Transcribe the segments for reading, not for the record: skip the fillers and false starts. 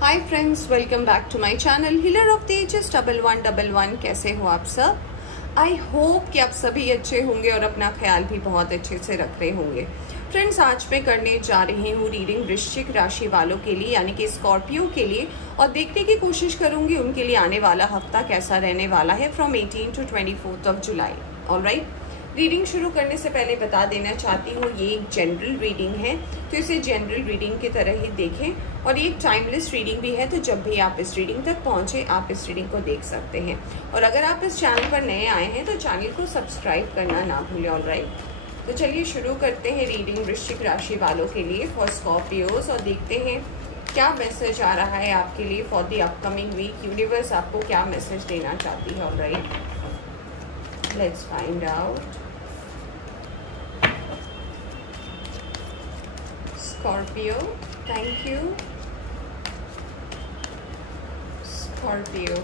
Hi friends, welcome back to my channel healer of the ages 1111। कैसे हो आप सब? आई होप कि आप सभी अच्छे होंगे और अपना ख्याल भी बहुत अच्छे से रख रहे होंगे। फ्रेंड्स, आज मैं करने जा रही हूँ रीडिंग वृश्चिक राशि वालों के लिए, यानी कि स्कॉर्पियो के लिए, और देखने की कोशिश करूंगी उनके लिए आने वाला हफ्ता कैसा रहने वाला है from 18 to 24 July. Alright, reading शुरू करने से पहले बता देना चाहती हूँ ये एक जनरल रीडिंग है, तो इसे जनरल रीडिंग की तरह ही देखें। और ये एक टाइमलेस रीडिंग भी है, तो जब भी आप इस रीडिंग तक पहुंचे आप इस रीडिंग को देख सकते हैं। और अगर आप इस चैनल पर नए आए हैं तो चैनल को सब्सक्राइब करना ना भूलें। ऑलराइट, तो चलिए शुरू करते हैं रीडिंग वृश्चिक राशि वालों के लिए फॉर स्कॉर्पियोज, और देखते हैं क्या मैसेज आ रहा है आपके लिए for the upcoming week. Universe आपको क्या मैसेज देना चाहती है। Alright, let's find out. Scorpio, thank you. Scorpio.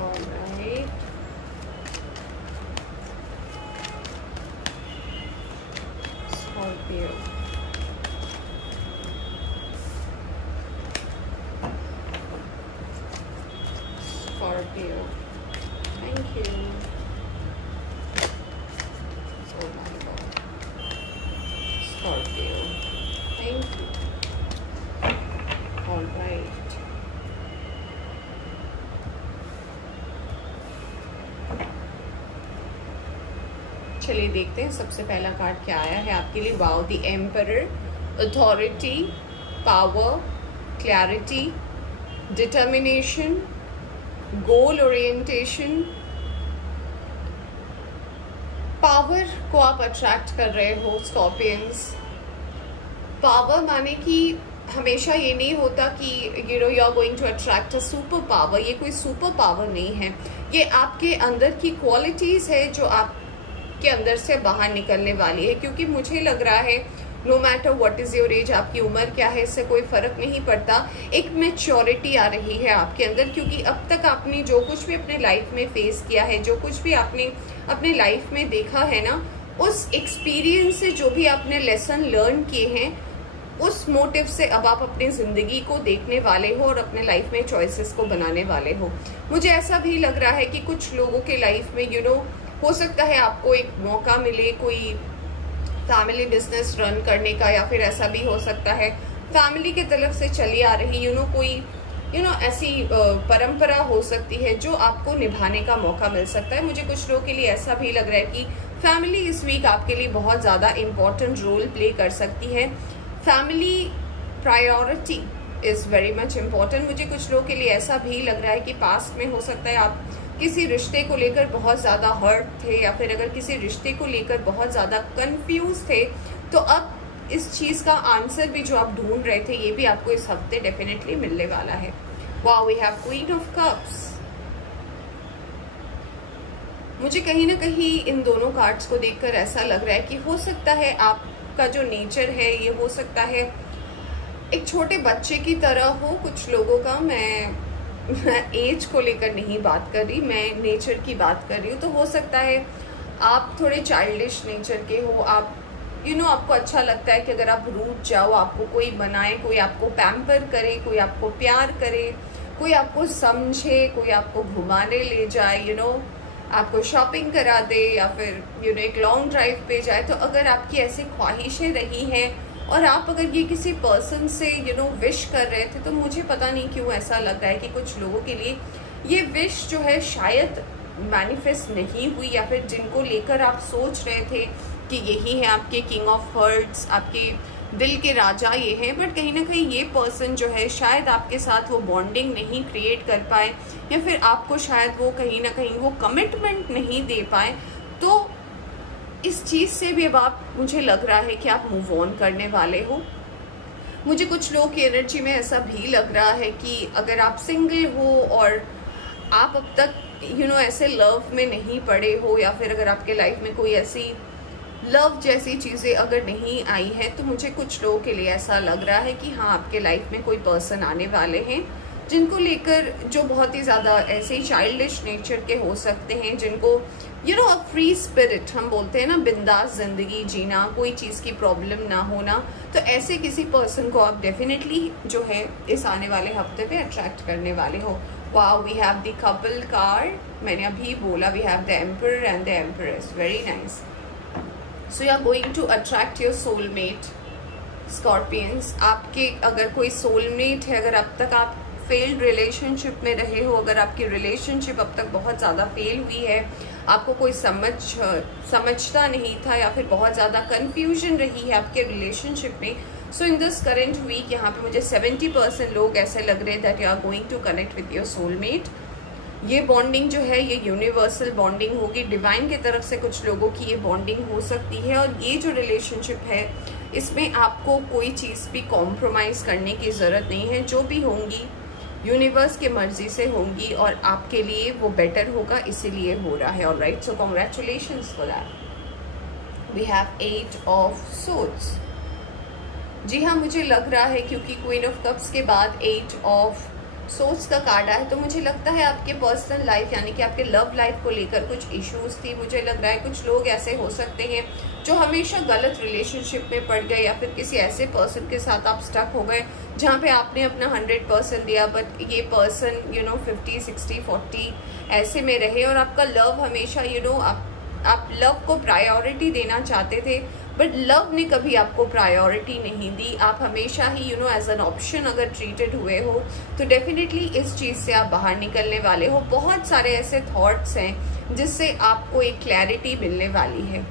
All right. Scorpio. Scorpio. Thank you. Oh my God. Scorpio. Thank you. All right. चलिए देखते हैं सबसे पहला कार्ड क्या आया है आपके लिए। Wow, the emperor, authority, power, clarity, determination, goal orientation. Power को आप अट्रैक्ट कर रहे हो स्कॉर्पियंस। पावर माने कि हमेशा ये नहीं होता कि you are going to attract a super power. ये कोई सुपर पावर नहीं है, ये आपके अंदर की क्वालिटीज है जो आपके अंदर से बाहर निकलने वाली है। क्योंकि मुझे लग रहा है no matter what is your age, आपकी उम्र क्या है, इससे कोई फर्क नहीं पड़ता। एक मैच्योरिटी आ रही है आपके अंदर, क्योंकि अब तक आपने जो कुछ भी अपने लाइफ में फेस किया है, जो कुछ भी आपने अपने लाइफ में देखा है ना, उस एक्सपीरियंस से जो भी आपने लेसन लर्न किए हैं, उस मोटिव से अब आप अपनी जिंदगी को देखने वाले हो और अपने लाइफ में चॉइसेस को बनाने वाले हो। मुझे ऐसा भी लग रहा है कि कुछ लोगों के लाइफ में हो सकता है आपको एक मौका मिले कोई फैमिली बिजनेस रन करने का, या फिर ऐसा भी हो सकता है फैमिली की तरफ से चली आ रही कोई ऐसी परंपरा हो सकती है जो आपको निभाने का मौका मिल सकता है। मुझे कुछ लोगों के लिए ऐसा भी लग रहा है कि फैमिली इस वीक आपके लिए बहुत ज्यादा इम्पोर्टेंट रोल प्ले कर सकती है। Family priority is very much important. मुझे कुछ लोगों के लिए ऐसा भी लग रहा है कि पास्ट में हो सकता है आप किसी रिश्ते को लेकर बहुत ज्यादा हर्ट थे, या फिर अगर किसी रिश्ते को लेकर बहुत ज्यादा कंफ्यूज थे, तो अब इस चीज का आंसर भी जो आप ढूंढ रहे थे ये भी आपको इस हफ्ते डेफिनेटली मिलने वाला है। Wow, we have queen of cups. मुझे कहीं ना कहीं इन दोनों कार्ड्स को देखकर ऐसा लग रहा है कि हो सकता है आपका जो नेचर है ये हो सकता है एक छोटे बच्चे की तरह हो कुछ लोगों का। मैं एज को लेकर नहीं बात कर रही, मैं नेचर की बात कर रही हूँ। तो हो सकता है आप थोड़े चाइल्डिश नेचर के हो। आप आपको अच्छा लगता है कि अगर आप रूठ जाओ, आपको कोई बनाए, कोई आपको पैम्पर करे, कोई आपको प्यार करे, कोई आपको समझे, कोई आपको घुमाने ले जाए, आपको शॉपिंग करा दे, या फिर एक लॉन्ग ड्राइव पे जाए। तो अगर आपकी ऐसी ख्वाहिशें रही हैं और आप अगर ये किसी पर्सन से विश कर रहे थे, तो मुझे पता नहीं क्यों ऐसा लग रहा है कि कुछ लोगों के लिए ये विश जो है शायद मैनिफेस्ट नहीं हुई, या फिर जिनको लेकर आप सोच रहे थे कि यही है आपके किंग ऑफ हार्ट्स, आपके दिल के राजा ये हैं, बट कहीं ना कहीं ये पर्सन जो है शायद आपके साथ वो बॉन्डिंग नहीं क्रिएट कर पाए, या फिर आपको शायद वो कहीं ना कहीं वो कमिटमेंट नहीं दे पाए। तो इस चीज से भी अब मुझे लग रहा है कि आप मूव ऑन करने वाले हो। मुझे कुछ लोगों की एनर्जी में ऐसा भी लग रहा है कि अगर आप सिंगल हो और आप अब तक ऐसे लव में नहीं पड़े हो, या फिर अगर आपके लाइफ में कोई ऐसी लव जैसी चीजें अगर नहीं आई है, तो मुझे कुछ लोगों के लिए ऐसा लग रहा है कि हाँ, आपके लाइफ में कोई पर्सन आने वाले हैं जिनको लेकर जो बहुत ही ज़्यादा ऐसे ही चाइल्डिश नेचर के हो सकते हैं, जिनको अ फ्री स्पिरिट, हम बोलते हैं ना, बिंदास जिंदगी जीना, कोई चीज़ की प्रॉब्लम ना होना। तो ऐसे किसी पर्सन को आप डेफिनेटली जो है इस आने वाले हफ्ते पे अट्रैक्ट करने वाले हो। Wow, we have the couple card, मैंने अभी बोला we have the emperor and the empress, very nice. So you are going to attract your soulmate scorpions. आपके अगर कोई सोलमेट है, अगर अब तक आप फेल्ड रिलेशनशिप में रहे हो, अगर आपकी रिलेशनशिप अब तक बहुत ज़्यादा फेल हुई है, आपको कोई समझता नहीं था, या फिर बहुत ज़्यादा कन्फ्यूजन रही है आपके रिलेशनशिप में, so in this current week यहाँ पे मुझे 70% लोग ऐसे लग रहे हैं that you are going to connect with your soulmate. ये बॉन्डिंग जो है ये यूनिवर्सल बॉन्डिंग होगी, डिवाइन की तरफ से कुछ लोगों की ये बॉन्डिंग हो सकती है। और ये जो रिलेशनशिप है इसमें आपको कोई चीज़ भी कॉम्प्रोमाइज़ करने की ज़रूरत नहीं है, जो भी होंगी यूनिवर्स की मर्जी से होंगी और आपके लिए वो बेटर होगा, इसीलिए हो रहा है। Alright, so congratulations for that. We have 8 of swords. जी हाँ, मुझे लग रहा है क्योंकि क्वीन ऑफ कप्स के बाद 8 ऑफ सोर्ड्स का कार्ड आया, तो मुझे लगता है आपके पर्सनल लाइफ यानी कि आपके लव लाइफ को लेकर कुछ इश्यूज थी। मुझे लग रहा है कुछ लोग ऐसे हो सकते हैं जो हमेशा गलत रिलेशनशिप में पड़ गए, या फिर किसी ऐसे पर्सन के साथ आप स्टक हो गए जहाँ पे आपने अपना 100% दिया, बट ये पर्सन 50, 60, 40 ऐसे में रहे, और आपका लव हमेशा आप लव को प्रायोरिटी देना चाहते थे, बट लव ने कभी आपको प्रायोरिटी नहीं दी। आप हमेशा ही एज एन ऑप्शन अगर ट्रीटेड हुए हो, तो डेफिनेटली इस चीज़ से आप बाहर निकलने वाले हो। बहुत सारे ऐसे थॉट्स हैं जिससे आपको एक क्लैरिटी मिलने वाली है।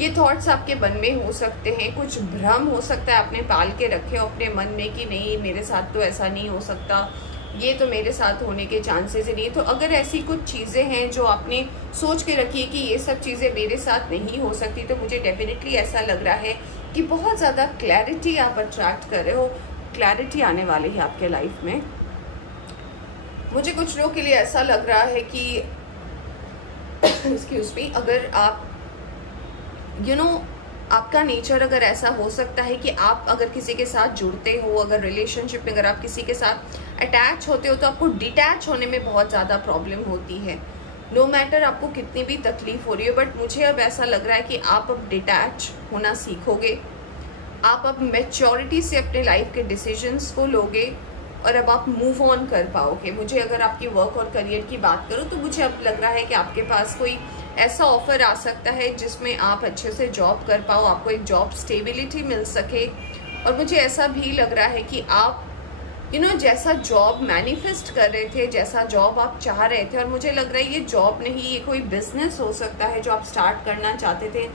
ये थॉट्स आपके मन में हो सकते हैं, कुछ भ्रम हो सकता है आपने पाल के रखे हो अपने मन में कि नहीं मेरे साथ तो ऐसा नहीं हो सकता, ये तो मेरे साथ होने के चांसेस ही नहीं। तो अगर ऐसी कुछ चीज़ें हैं जो आपने सोच के रखी है कि ये सब चीज़ें मेरे साथ नहीं हो सकती, तो मुझे डेफिनेटली ऐसा लग रहा है कि बहुत ज़्यादा क्लैरिटी आप अट्रैक्ट कर रहे हो, क्लैरिटी आने वाली है आपके लाइफ में। मुझे कुछ लोगों के लिए ऐसा लग रहा है कि एक्सक्यूज मी, अगर आप आपका नेचर अगर ऐसा हो सकता है कि आप अगर किसी के साथ जुड़ते हो, अगर रिलेशनशिप में अगर आप किसी के साथ अटैच होते हो, तो आपको डिटैच होने में बहुत ज़्यादा प्रॉब्लम होती है। नो मैटर आपको कितनी भी तकलीफ हो रही है, बट मुझे अब ऐसा लग रहा है कि आप अब डिटैच होना सीखोगे, आप अब मैच्योरिटी से अपने लाइफ के डिसीजंस को लोगे और अब आप मूव ऑन कर पाओगे। मुझे अगर आपकी वर्क और करियर की बात करूँ तो मुझे अब लग रहा है कि आपके पास कोई ऐसा ऑफर आ सकता है जिसमें आप अच्छे से जॉब कर पाओ, आपको एक जॉब स्टेबिलिटी मिल सके। और मुझे ऐसा भी लग रहा है कि आप जैसा जॉब मैनिफेस्ट कर रहे थे, जैसा जॉब आप चाह रहे थे, और मुझे लग रहा है ये जॉब नहीं, ये कोई बिजनेस हो सकता है जो आप स्टार्ट करना चाहते थे,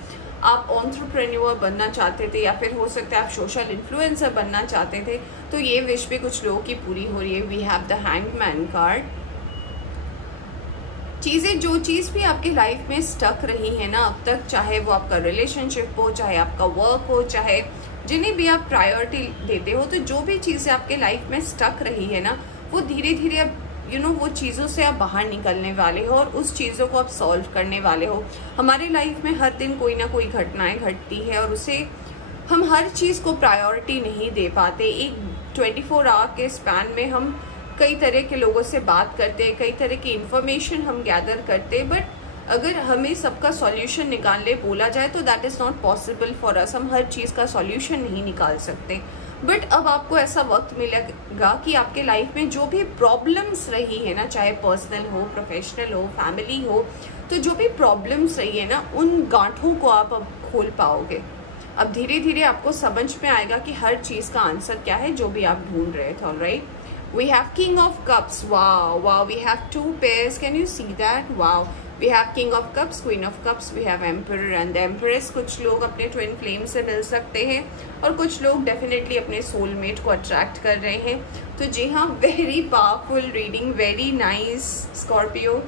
आप एंटरप्रेन्योर बनना चाहते थे, या फिर हो सकता है आप सोशल इन्फ्लुएंसर बनना चाहते थे, तो ये विश भी कुछ लोगों की पूरी हो रही है। We have the hangman card. जो चीज़ भी आपकी लाइफ में स्टक रही है ना अब तक, चाहे वो आपका रिलेशनशिप हो, चाहे आपका वर्क हो, चाहे जिन्हें भी आप प्रायोरिटी देते हो, तो जो भी चीज़ें आपके लाइफ में स्टक रही है ना, वो धीरे धीरे अब वो चीज़ों से आप बाहर निकलने वाले हो और उस चीज़ों को आप सॉल्व करने वाले हो। हमारे लाइफ में हर दिन कोई ना कोई घटनाएं घटती है और उसे हम हर चीज़ को प्रायोरिटी नहीं दे पाते। एक 24 आवर के स्पैन में हम कई तरह के लोगों से बात करते हैं, कई तरह की इंफॉर्मेशन हम गैदर करते हैं, बट अगर हमें सबका सॉल्यूशन निकालने बोला जाए तो that is not possible for us. हम हर चीज़ का सॉल्यूशन नहीं निकाल सकते, बट अब आपको ऐसा वक्त मिलेगा कि आपके लाइफ में जो भी प्रॉब्लम्स रही है ना, चाहे पर्सनल हो, प्रोफेशनल हो, फैमिली हो, तो जो भी प्रॉब्लम्स रही है ना, उन गांठों को आप अब खोल पाओगे। अब धीरे धीरे आपको समझ में आएगा कि हर चीज़ का आंसर क्या है जो भी आप ढूंढ रहे थे। Alright, we have King of Cups. Wow, we have 2 pairs. Can you see that? Wow, we have King of Cups, Queen of Cups, we have Emperor and the Empress. कुछ लोग अपने ट्विन फ्लेम से मिल सकते हैं और कुछ लोग definitely अपने सोलमेट को अट्रैक्ट कर रहे हैं। तो जी हाँ, very powerful reading, very nice Scorpio.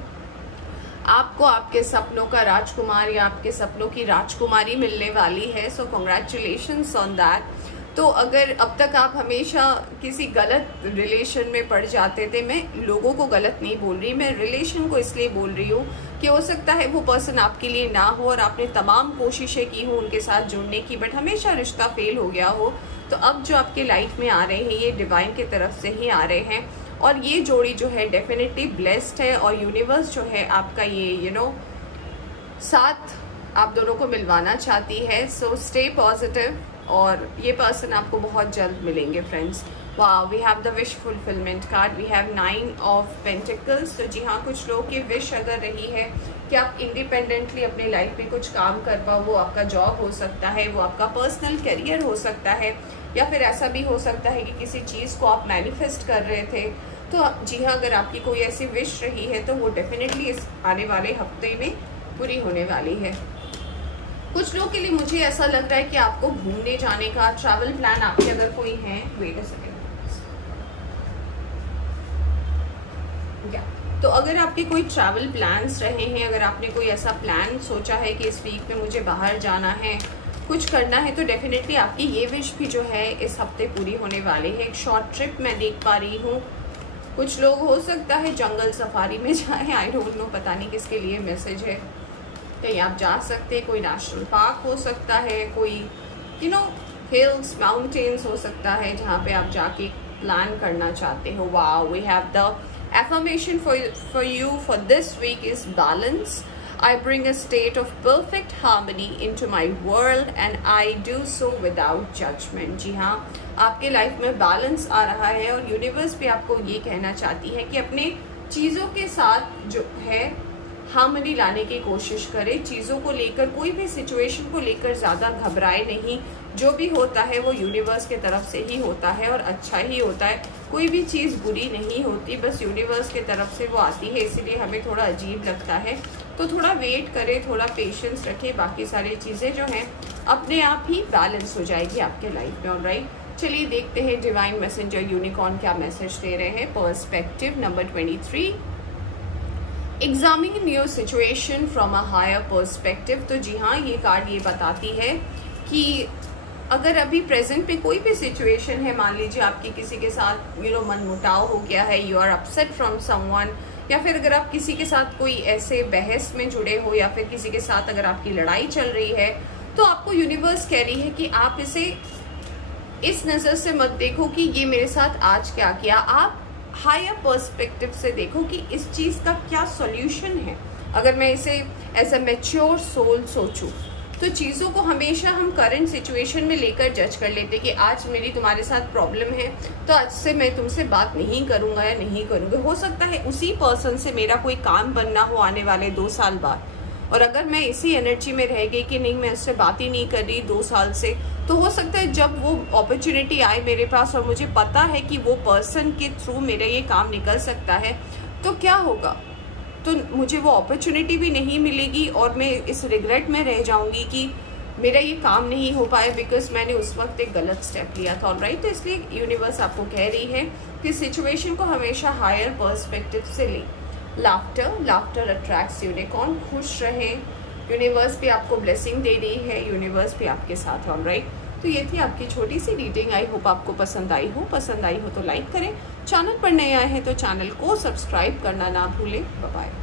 आपको आपके सपनों का राजकुमार या आपके सपनों की राजकुमारी मिलने वाली है, सो कॉन्ग्रेचुलेशंस ऑन दैट। तो अगर अब तक आप हमेशा किसी गलत रिलेशन में पड़ जाते थे, मैं लोगों को गलत नहीं बोल रही, मैं रिलेशन को इसलिए बोल रही हूँ कि हो सकता है वो पर्सन आपके लिए ना हो और आपने तमाम कोशिशें की हो उनके साथ जुड़ने की, बट हमेशा रिश्ता फेल हो गया हो। तो अब जो आपके लाइफ में आ रहे हैं ये डिवाइन की तरफ से ही आ रहे हैं और ये जोड़ी जो है डेफिनेटली ब्लेस्ड है और यूनिवर्स जो है आपका ये साथ आप दोनों को मिलवाना चाहती है। सो स्टे पॉजिटिव और ये पर्सन आपको बहुत जल्द मिलेंगे फ्रेंड्स। वाह, we have the wish fulfilment card, we have 9 of pentacles. तो जी हाँ, कुछ लोगों की विश अगर रही है कि आप इंडिपेंडेंटली अपने लाइफ में कुछ काम कर पाओ, वो आपका जॉब हो सकता है, वो आपका पर्सनल करियर हो सकता है, या फिर ऐसा भी हो सकता है कि किसी चीज़ को आप मैनिफेस्ट कर रहे थे। तो जी हाँ, अगर आपकी कोई ऐसी विश रही है तो वो डेफिनेटली इस आने वाले हफ्ते में पूरी होने वाली है। कुछ लोगों के लिए मुझे ऐसा लग रहा है कि आपको घूमने जाने का ट्रैवल प्लान आपके अगर कोई है, वेट अ सेकेंड, तो अगर आपके कोई ट्रैवल प्लान्स रहे हैं, अगर आपने कोई ऐसा प्लान सोचा है कि इस वीक में मुझे बाहर जाना है, कुछ करना है, तो डेफिनेटली आपकी ये विश भी जो है इस हफ्ते पूरी होने वाली है। एक शॉर्ट ट्रिप मैं देख पा रही हूँ। कुछ लोग हो सकता है जंगल सफारी में जाएं, आई डोंट नो, पता नहीं किसके लिए मैसेज है। कहीं आप जा सकते हैं, कोई नेशनल पार्क हो सकता है, कोई हिल्स माउंटेन्स हो सकता है जहाँ पे आप जाके प्लान करना चाहते हो। Wow, we have the affirmation for you for this week is balance. I bring a state of perfect harmony into my world and I do so without judgment. जी हाँ, आपके लाइफ में बैलेंस आ रहा है और universe भी आपको ये कहना चाहती है कि अपने चीज़ों के साथ जो है हार्मनी लाने की कोशिश करें। चीज़ों को लेकर, कोई भी सिचुएशन को लेकर ज़्यादा घबराए नहीं। जो भी होता है वो यूनिवर्स के तरफ से ही होता है और अच्छा ही होता है। कोई भी चीज़ बुरी नहीं होती, बस यूनिवर्स के तरफ से वो आती है, इसीलिए हमें थोड़ा अजीब लगता है। तो थोड़ा वेट करें, थोड़ा पेशेंस रखें, बाकी सारी चीज़ें जो हैं अपने आप ही बैलेंस हो जाएगी आपके लाइफ में। ऑलराइट, चलिए देखते हैं डिवाइन मैसेंजर यूनिकॉर्न क्या मैसेज दे रहे हैं। Perspective number 23, examine your situation from a higher perspective. तो जी हाँ, ये कार्ड ये बताती है कि अगर अभी प्रेजेंट पे कोई भी सिचुएशन है, मान लीजिए आपकी किसी के साथ मनमुटाव हो गया है, you are upset from someone, या फिर अगर आप किसी के साथ कोई ऐसे बहस में जुड़े हो, या फिर किसी के साथ अगर आपकी लड़ाई चल रही है, तो आपको यूनिवर्स कह रही है कि आप इसे इस नज़र से मत देखो कि ये मेरे साथ आज क्या किया। आप हायर पर्सपेक्टिव से देखो कि इस चीज़ का क्या सॉल्यूशन है। अगर मैं इसे एज अ मैच्योर सोल सोचूं, तो चीज़ों को हमेशा हम करंट सिचुएशन में लेकर जज कर लेते कि आज मेरी तुम्हारे साथ प्रॉब्लम है, तो आज से मैं तुमसे बात नहीं करूंगा या नहीं करूंगी। हो सकता है उसी पर्सन से मेरा कोई काम बनना हो आने वाले 2 साल बाद, और अगर मैं इसी एनर्जी में रह गई कि नहीं मैं उससे बात ही नहीं कर रही 2 साल से, तो हो सकता है जब वो अपॉर्चुनिटी आए मेरे पास और मुझे पता है कि वो पर्सन के थ्रू मेरा ये काम निकल सकता है, तो क्या होगा, तो मुझे वो अपॉर्चुनिटी भी नहीं मिलेगी और मैं इस रिग्रेट में रह जाऊंगी कि मेरा ये काम नहीं हो पाया बिकॉज मैंने उस वक्त एक गलत स्टेप लिया था। ऑलराइट, तो इसलिए यूनिवर्स आपको कह रही है कि सिचुएशन को हमेशा हायर पर्सपेक्टिव से ले। लाफ्टर अट्रैक्ट्स यूनिकॉर्न, खुश रहे, यूनिवर्स भी आपको ब्लेसिंग दे रही है, यूनिवर्स भी आपके साथ। ऑलराइट, तो ये थी आपकी छोटी सी रीडिंग। आई होप आपको पसंद आई हो तो लाइक करें, चैनल पर नए आए हैं तो चैनल को सब्सक्राइब करना ना भूलें। Bye bye.